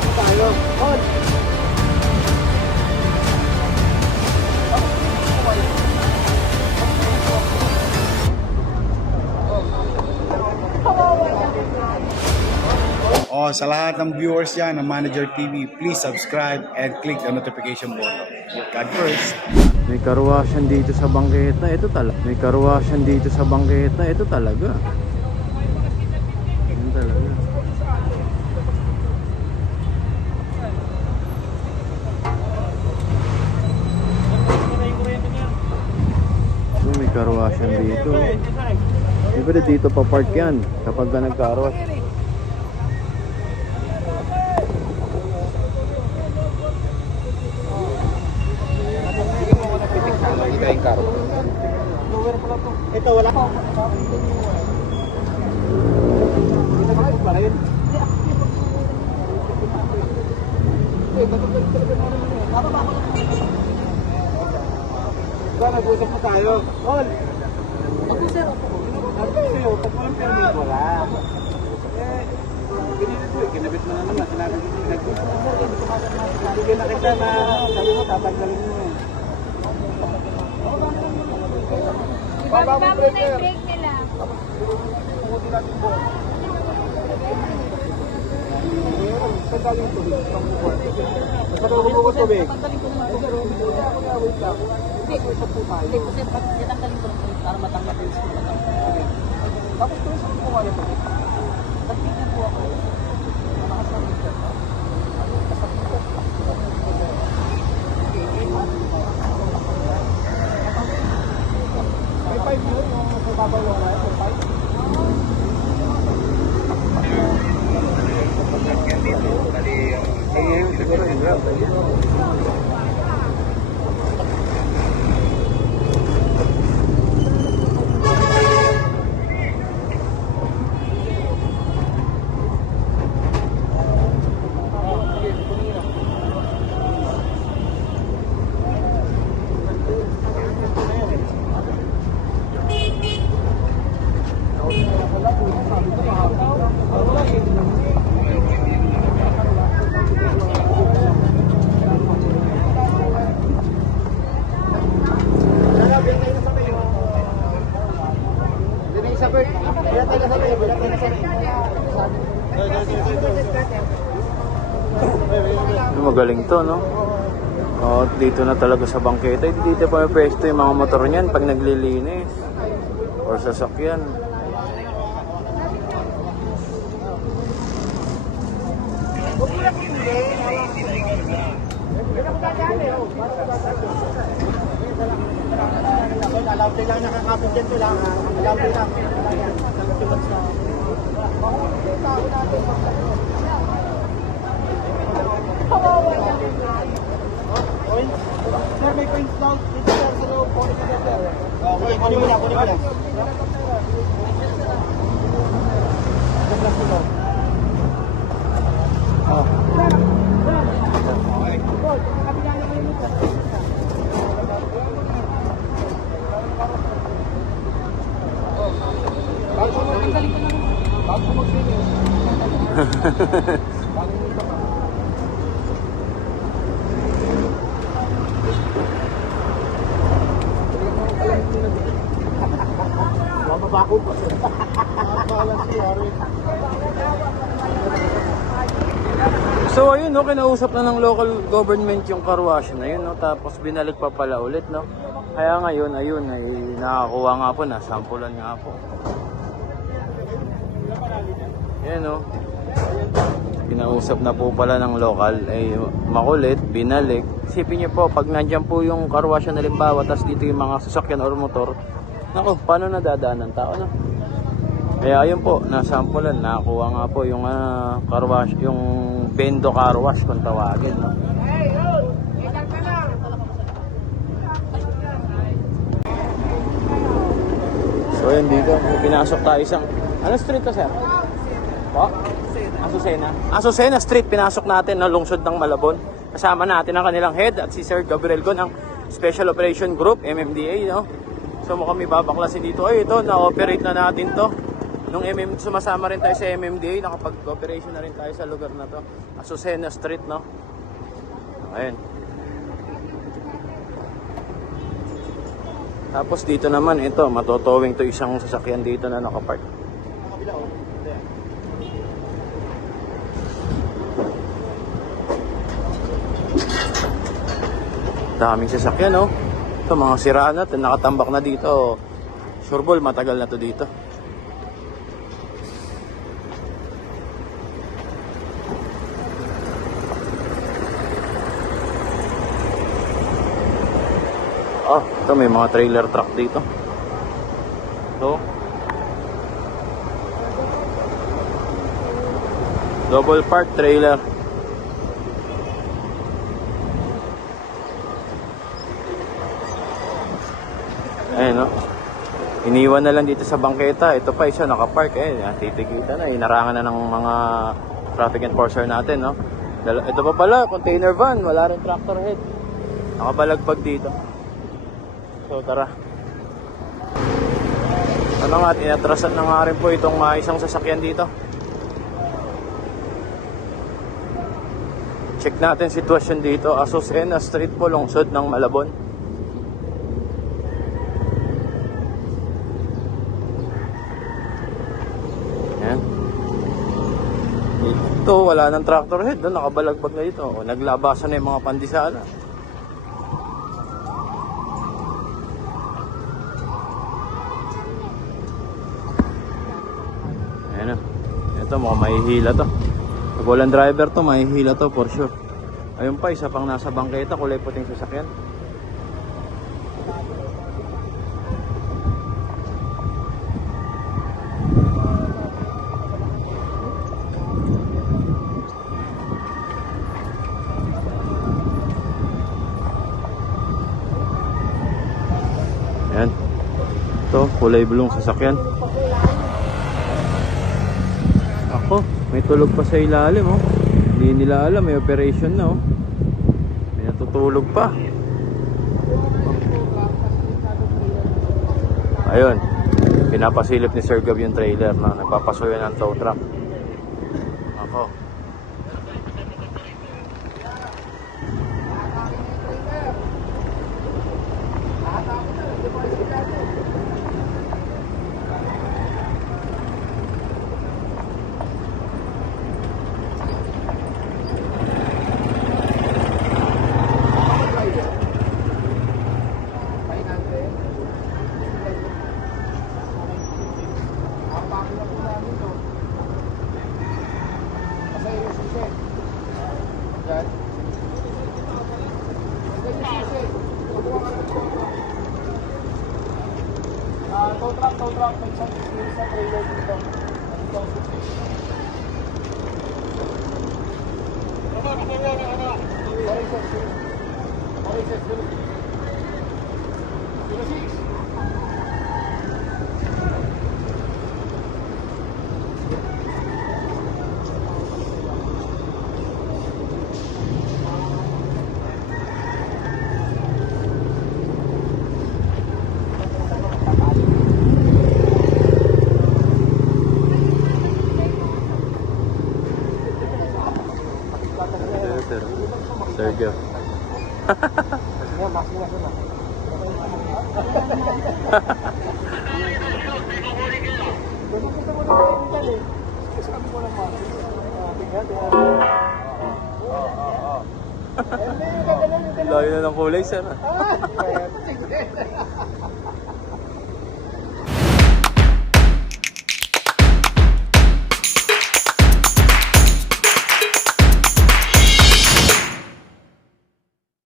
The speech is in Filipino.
po tayo. On! Oh, sa lahat ng viewers yan ng Manager TV, please subscribe and click the notification button. God first. May karwasyan dito sa bangketa. Ito talaga. May karwasyan dito sa bangketa. Ito talaga. Yan talaga. May karwasyan dito. Siyempre dito pa park yan kapag ka nagkarwas. Ito wala pa. Nag-usap na tayo. All. Ako sir. Sa'yo, pag walang permit, wala. Binili ko kinabit mo na naman. Sinabi ko, bigyan na kita na sabi mo, tatanggalin mo eh. Ibaba mo na yung brake nila. Pumutin natin po. Sandali yung tubig. Basta daw bumukot tubig. Hindi, kasi tatanggalin ko para matanggal yung school. Tapos kung saan po kayo po? Nagtigil po ako. Nakasabi siya. May 5 minutes yung mababaw yung wala. May 5? Siguro yung grab. Magaling to, no? Oh, dito na talaga sa bangketa. Dito pa may pwesto yung mga motor niyan pag naglilinis or sasakyan. Alam din lang nakakapit dyan sila. Alam din lang. Sir, may coins daw. Dito sir, sa loob. Kunin mo na sir. Okay, kunin mo na, kunin mo na. Bago mag-finish. Mababako pa sir. So ayun, no, kinausap na ng local government yung karwash na yun, no, tapos binalik pa pala ulit, no. Kaya ngayon, ayun, ay nakakuha nga po, nasampulan nga po. Yan, no. Kinausap na po pala ng local, ay makulit, binalik. Isipin niyo po, pag nandyan po yung karwash na halimbawa, tapos dito yung mga sasakyan or motor, naku, paano nadadaan ng tao, no? Kaya ayun po, nasampulan, nakakuha nga po yung carwash, yung Bendo carwash kung tawagin, no? So ayun dito, pinasok tayo isang, ano street to sir? Po? Azucena. Azucena Street, pinasok natin na lungsod ng Malabon. Kasama natin ang kanilang head at si Sir Gabriel Gon, ang Special Operation Group, MMDA, no? So mukhang may babaklasin dito. Ay, ito, na-operate na natin to. Nung sumasama rin tayo sa MMDA, nakapag-operation na rin tayo sa lugar na to. Azucena Street, no? Ayun. Tapos dito naman, ito, matotowing to isang sasakyan dito na nakapark. Daming sasakyan, no? Ito, mga siraan na, nakatambak na dito. Sure ball, matagal na to dito. Oh, ito may mga trailer truck dito. So, double park trailer. Ayan, no? Iniwan na lang dito sa bangketa. Ito pa isa nakapark. Titigita na. Inarangan na ng mga traffic enforcer natin, no? Ito pa pala, container van. Wala rin tractor head. Nakabalagbag dito. So, tara. Ano nga, tinatrasan na nga rin po itong isang sasakyan dito. Check natin sitwasyon dito. Azucena Street po, lungsod ng Malabon. Yan. Ito, wala ng tractor head. Nakabalagbag na dito. Naglabasan na yung mga pandisala. Ayan na. Ito, mukhang mahihila to. Pag walang driver to, mahihila to for sure. Ayun pa, isa pang nasa bangketa, kulay puting sasakyan. Ayan. Ito, kulay bulong sasakyan. Ako, may tulog pa sa ilalim, oh. Hindi nila alam, may operation na, oh. May natutulog pa. Ayun, pinapasilip ni Sir Gab yung trailer na nagpapasuyo ng tow truck. Ako. Tow truck, may isang trailer dito. Sergio. Layo na ng kulay, sir.